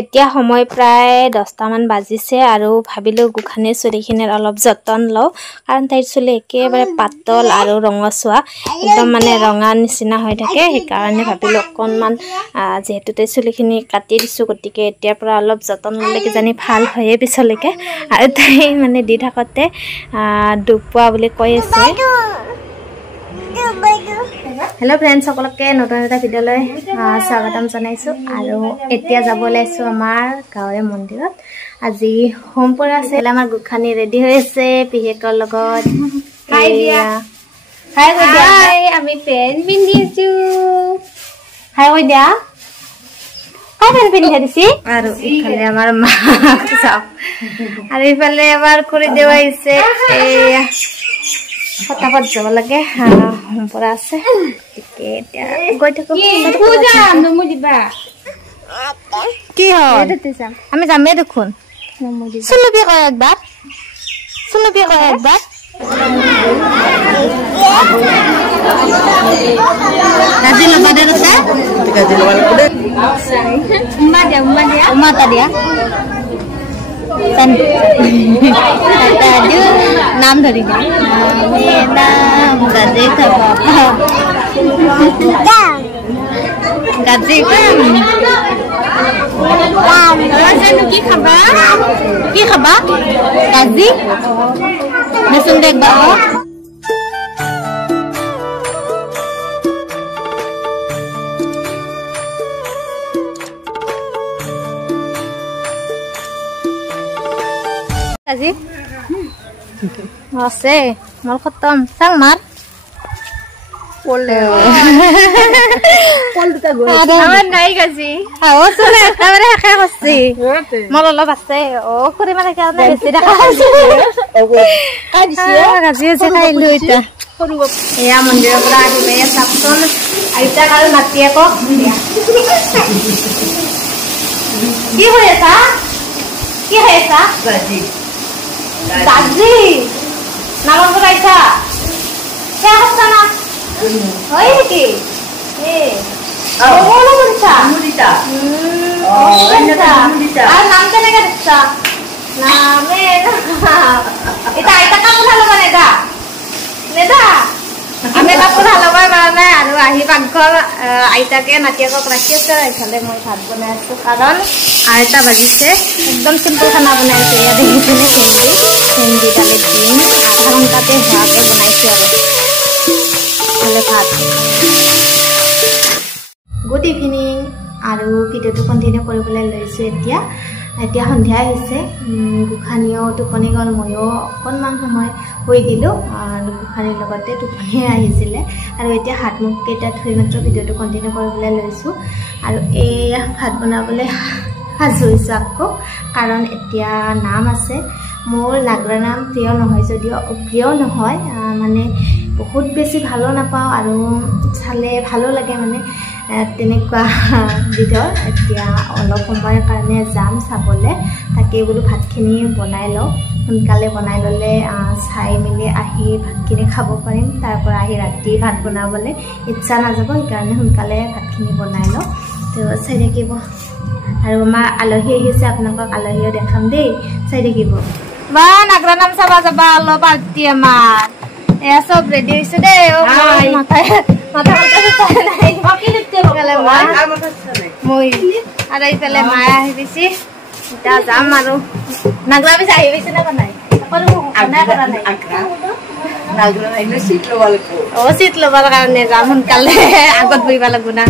এতিয়া সময় প্ৰায় 10টা মান বাজিছে আৰু ভাবিলো গোখানীৰ চুলিখিনিৰ অলপ যতন লওঁ কাৰণ তাইৰ চুলি একেবাৰে পাতল আৰু ৰঙচুৱা একদম মানে ৰঙা নিচিনা হৈ থাকে সেইকাৰণে ভাবিলো অকণমান যেহেতু তাইৰ চুলিখিনি কাটি দিছো গতিকে এতিয়াৰ পৰা অলপ যতন ল'লে কি জানি ভাল হয়ে পিছলৈকে আৰু তাই মানে দি থাকতে দুপোৱা বুলি কৈ আছে। हेलो फ्रेंड्स सकलोके नतुन एटा भिडिओলৈ स्वागतम जनाइছো আৰু এতিয়া যাব লাইছো আমাৰ গাঁৱৰ মন্দিৰত আজি হোমপুৰ আছে আমাৰ গোখানী ৰেডি হৈ আছে পিহেকৰ লগত হাই দিয়া হাই আমি পেন পিন্ধিছো হাই কৈ দিয়া হাই পেন পিন্ধি দিছি আৰু ইফালে আমাৰ মা চাও আৰু ইফালে আমাৰ খুৰি দেউ আহিছে এয়া फटाफट যাব লাগে পৰা আছে এতিয়া গৈ থাকো পূজা নমু দিবা কি হয় আমি যামে দেখুন সুলবি কয় একবার গাজি লবা দে আছে গাজি লবা দে উম্মা দিয়া नाम धरी नाम गाजे गाजे की खाबा गाजी मैं सुन देख बा गाजी আছে মাল খতম চাং মার পড়লে কোন দুটা গই আমার নাই গাজি আও চলে একেবারে খাই করছি মল অলপ আছে ও করে মানে কেন বেশি দেখা আছে কাই দিছি গাজি আছে খাইলো এটা এয়া মন্দিৰৰ পৰা আহি বেয়া সাপন আইতা আৰু নাতিয়ে ক কি হৈ আছে গাজি दादी नाम करायचा क्या हसना होय की ए बोलो मुलीचा मुलीचा आ नाम काय नाही करायचा नामे इता आयता का पुढे आलो नेदा नेदा आम्ही का पुढे आलो बाय नाही আৰু আহি পাকঘৰ আইতাকে নাতিয়েকক ৰাখি আছে ইফালে মই ভাত বনাই আছো কাৰণ আইতা বাজিছে একদম সিম্পল খানা বনাইছে ইয়া দেখিছেনে হিন্দি ডালে ডিম আধা ঘণ্টাতে হোৱাকে বনাইছে আৰু ভালে ভাত গুড ইভিনিং আৰু ভিডিঅ'টো কন্টিনিউ কৰিবলৈ লৈছো এতিয়া সন্ধিয়া হৈছে গোখানীও টোপনি গ'ল ময়ো অকণমান সময় শুই দিলোঁ আৰু গোখানীৰ লগতে টোপনি আহিছিলে আৰু এতিয়া হাত মুখ কেইটা ধুই মাত্ৰ ভিডিঅ'টো কন্টিনিউ কৰিবলৈ লৈছোঁ আৰু এয়া ভাত বনাবলৈ সাজু হৈছোঁ আকৌ কাৰণ এতিয়া নাম আছে মোৰ নাগৰা নাম প্ৰিয় নহয় যদিও প্ৰিয় নহয় মানে বহুত বেছি ভালো নাপাওঁ আৰু চালে ভালো লাগে মানে তেনেকুৱা বিধৰ এতিয়া অলপ সময়ৰ কাৰণে যাম চাবলৈ তাকে বোলো ভাতখিনি বনাই লওঁ সোনকালে বনাই ল'লে চাই মেলি আহি ভাতখিনি খাব পাৰিম তাৰ পৰা আহি ৰাতি ভাত বনাবলৈ ইচ্ছা নাযাব সেইকাৰণে সোনকালে ভাতখিনি বনাই লওঁ তো চাই থাকিব আৰু আমাৰ আলহী আহিছে আপোনালোকক আলহীও দেখাম দেই চাই থাকিব বা নাগৰা নাম চাবা যাবা অলপ পাৰ্টি আমাৰ এয়া চব ৰেডি হৈছে দেই মাথা নাই মই আৰু এইফালে মায়ে আহি গৈছে এতিয়া যাম আৰু নাগৰা পিছে আহি গৈছে নে নাই চিট ল'বৰ কাৰণে যাম সোনকালে আগত বহিব লাগিব না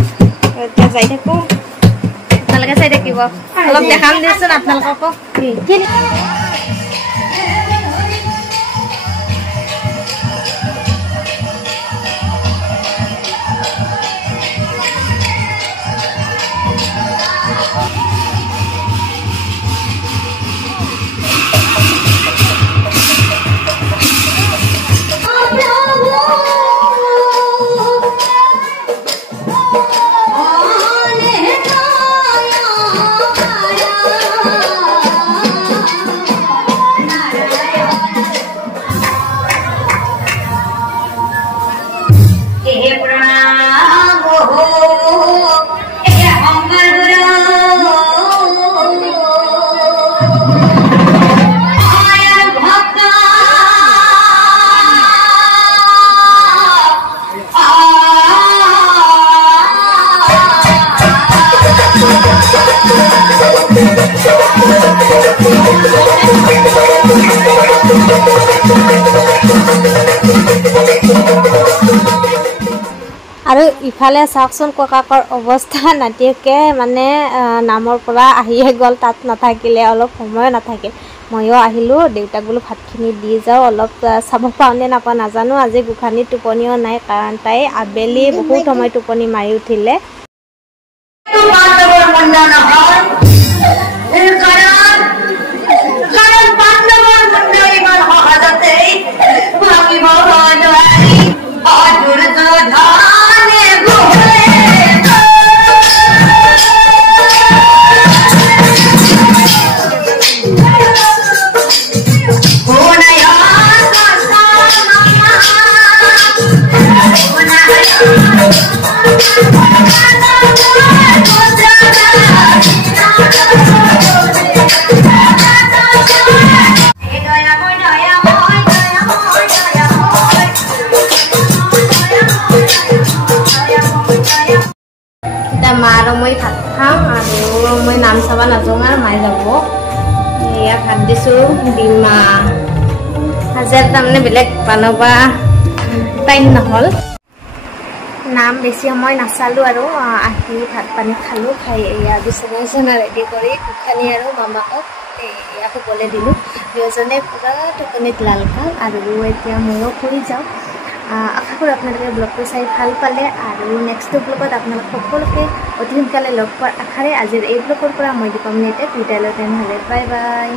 এতিয়া যাই থাকো আপোনালোকে চাই থাকিব অলপ দেখাম দিচোন আপোনালোকক আৰু ইফালে চাওকচোন ককাকৰ অৱস্থা নাতিয়েকে মানে নামৰ পৰা আহিয়ে গ'ল তাত নাথাকিলে অলপ সময় নাথাকিল ময়ো আহিলোঁ দেউতাক বোলো ভাতখিনি দি যাওঁ অলপ চাব পাওঁনে নাপাওঁ নাজানো আজি গোসাঁনী টোপনিও নাই কাৰণ তাই আবেলি বহুত সময় টোপনি মাৰি উঠিলে মা আৰু মই ভাত খাম আৰু মই নাম চাব নাযাওঁ আৰু মায়ে যাব এয়া ভাত দিছোঁ ডিমা আজি তাৰমানে বেলেগ বনাব টাইম নহ'ল নাম বেছি সময় নাচালোঁ আৰু আহি ভাত পানী খালোঁ খাই এয়া বিচনা ৰেডি কৰি গোসাঁনী আৰু মামাকক এয়া শুবলৈ দিলোঁ দুয়োজনে পূৰা টোপনিত লাল খাম আৰু এতিয়া ময়ো শুই যাওঁ আশা কৰোঁ আপোনালোকে ব্লগটো চাই ভাল পালে আৰু নেক্সট ব্লগত আপোনালোক সকলোকে অতি সোনকালে লগ পোৱাৰ আশাৰে আজিৰ এই ব্লগৰ পৰা মই দীপমণি এতিয়া বিদায় লৈ তেনেহ'লে বাই বাই